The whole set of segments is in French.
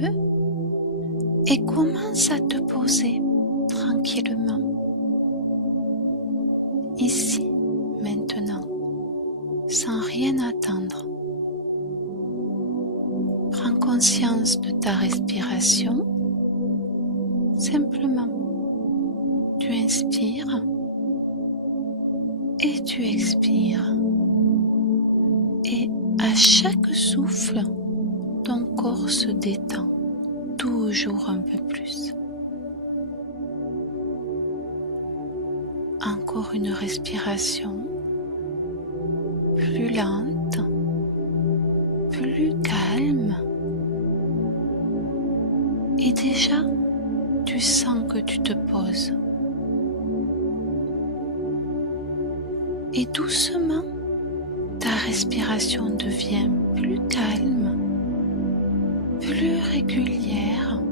yeux et commence à te poser tranquillement. Ici, maintenant, sans rien attendre. Prends conscience de ta respiration. Simplement, tu inspires et tu expires. Et à chaque souffle, ton corps se détend toujours un peu plus. Encore une respiration plus lente, plus calme. Et déjà, tu sens que tu te poses. Et doucement, ta respiration devient plus calme, plus régulière.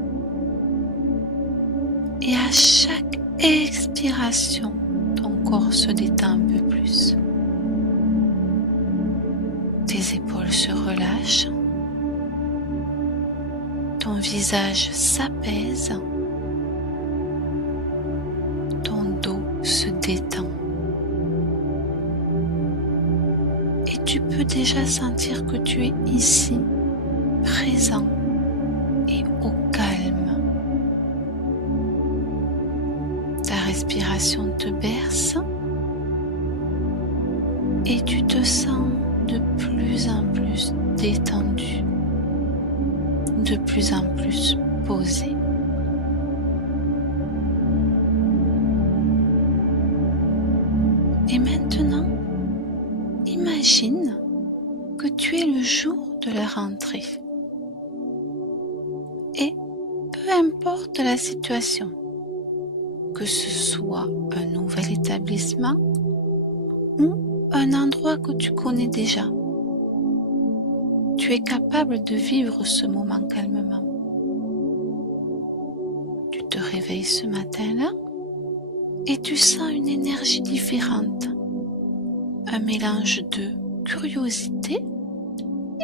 Et à chaque expiration, ton corps se détend un peu plus. Tes épaules se relâchent. Ton visage s'apaise. Ton dos se détend. Et tu peux déjà sentir que tu es ici, présent et au calme. Ta respiration te berce et tu te sens de plus en plus détendu, de plus en plus posé. Et maintenant, imagine que tu es le jour de la rentrée. Et peu importe la situation, que ce soit un nouvel établissement ou un endroit que tu connais déjà, tu es capable de vivre ce moment calmement. Tu te réveilles ce matin-là et tu sens une énergie différente, un mélange de curiosité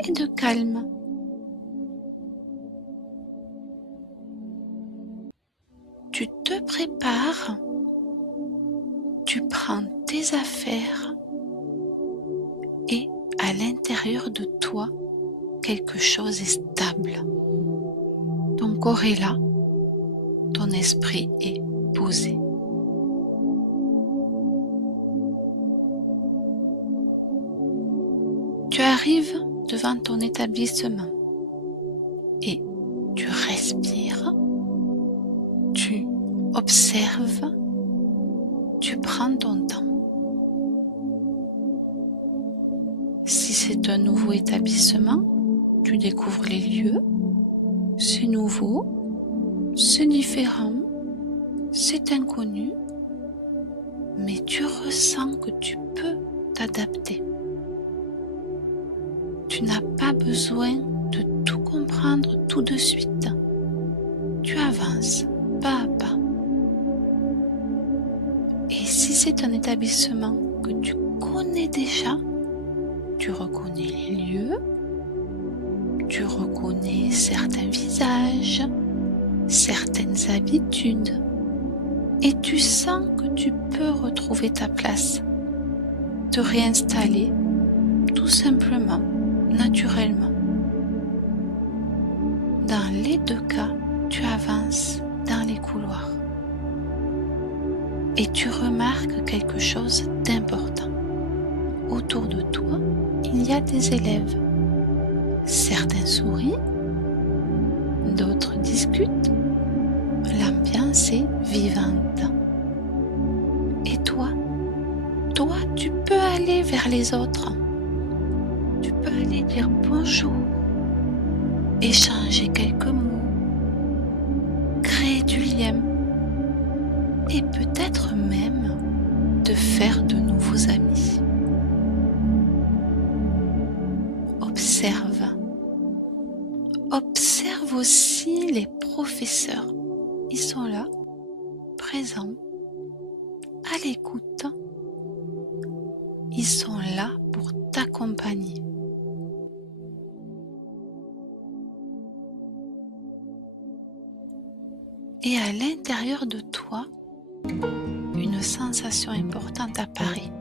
et de calme. Tu te prépares, tu prends tes affaires et à l'intérieur de toi, quelque chose est stable. Ton corps est là, ton esprit est posé. Tu arrives devant ton établissement et tu respires, tu observes, tu prends ton temps. Si c'est un nouveau établissement, tu découvres les lieux, c'est nouveau, c'est différent, c'est inconnu, mais tu ressens que tu peux t'adapter. Tu n'as pas besoin de tout comprendre tout de suite. Tu avances pas à pas. Et si c'est un établissement que tu connais déjà, tu reconnais les lieux, tu reconnais certains visages, certaines habitudes, et tu sens que tu peux retrouver ta place, te réinstaller tout simplement, naturellement. Dans les deux cas, tu avances dans les couloirs et tu remarques quelque chose d'important. Autour de toi, il y a des élèves. Certains sourient, d'autres discutent. L'ambiance est vivante. Et toi, tu peux aller vers les autres. Tu peux aller dire bonjour, échanger quelques mots, créer du lien et peut-être même de faire de nouveaux amis. Observe aussi les professeurs. Ils sont là, présents, à l'écoute. Ils sont là pour t'accompagner. et à l'intérieur de toi, une sensation importante apparaît.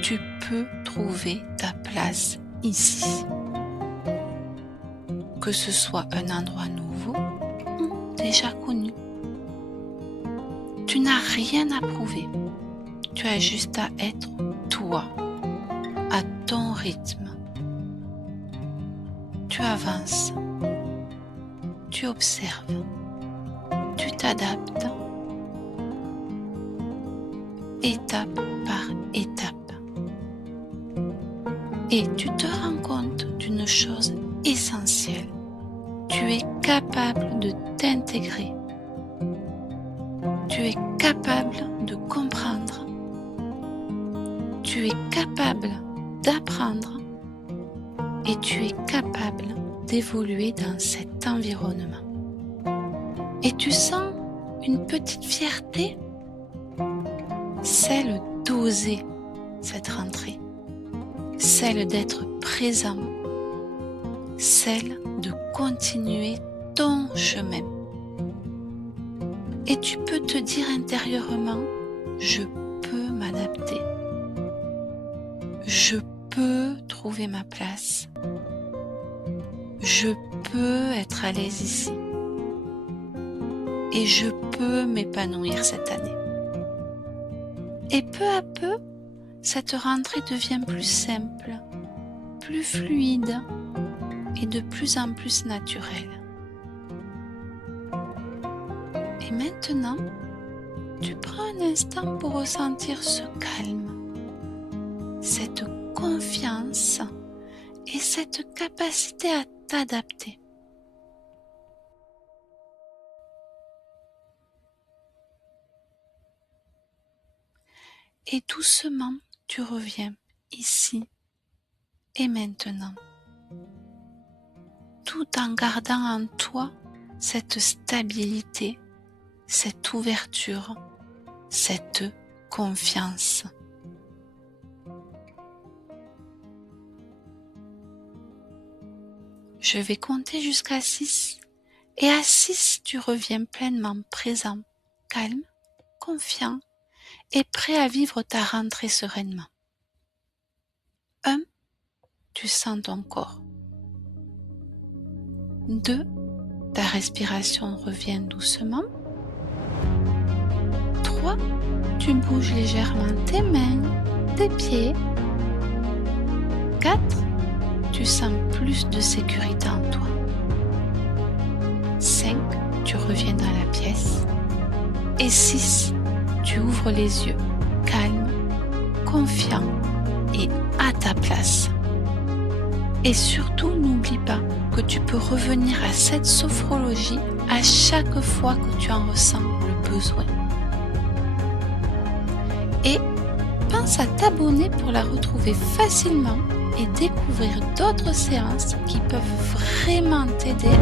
Tu peux trouver ta place ici. Que ce soit un endroit nouveau ou déjà connu. Tu n'as rien à prouver. Tu as juste à être toi, à ton rythme. Tu avances, tu observes, tu t'adaptes, étape par étape. Et tu te rends compte d'une chose essentielle. Tu es capable de t'intégrer. Tu es capable de comprendre. Tu es capable d'apprendre. Et tu es capable d'évoluer dans cet environnement. Et tu sens une petite fierté, celle d'oser cette rentrée, celle d'être présent, celle de continuer ton chemin. Et tu peux te dire intérieurement, je peux m'adapter, je peux trouver ma place, je peux être à l'aise ici et je peux m'épanouir cette année. Et peu à peu, cette rentrée devient plus simple, plus fluide et de plus en plus naturelle. Et maintenant, tu prends un instant pour ressentir ce calme, cette confiance et cette capacité à t'adapter. Et doucement, tu reviens ici et maintenant, tout en gardant en toi cette stabilité, cette ouverture, cette confiance. Je vais compter jusqu'à 6 et à 6, tu reviens pleinement présent, calme, confiant et prêt à vivre ta rentrée sereinement. 1, tu sens ton corps. 2, ta respiration revient doucement. 3, tu bouges légèrement tes mains, tes pieds. 4, tu sens plus de sécurité en toi. 5, tu reviens dans la pièce. Et 6, tu ouvres les yeux, calme, confiant et à ta place. Et surtout, n'oublie pas que tu peux revenir à cette sophrologie à chaque fois que tu en ressens le besoin. Et pense à t'abonner pour la retrouver facilement et découvrir d'autres séances qui peuvent vraiment t'aider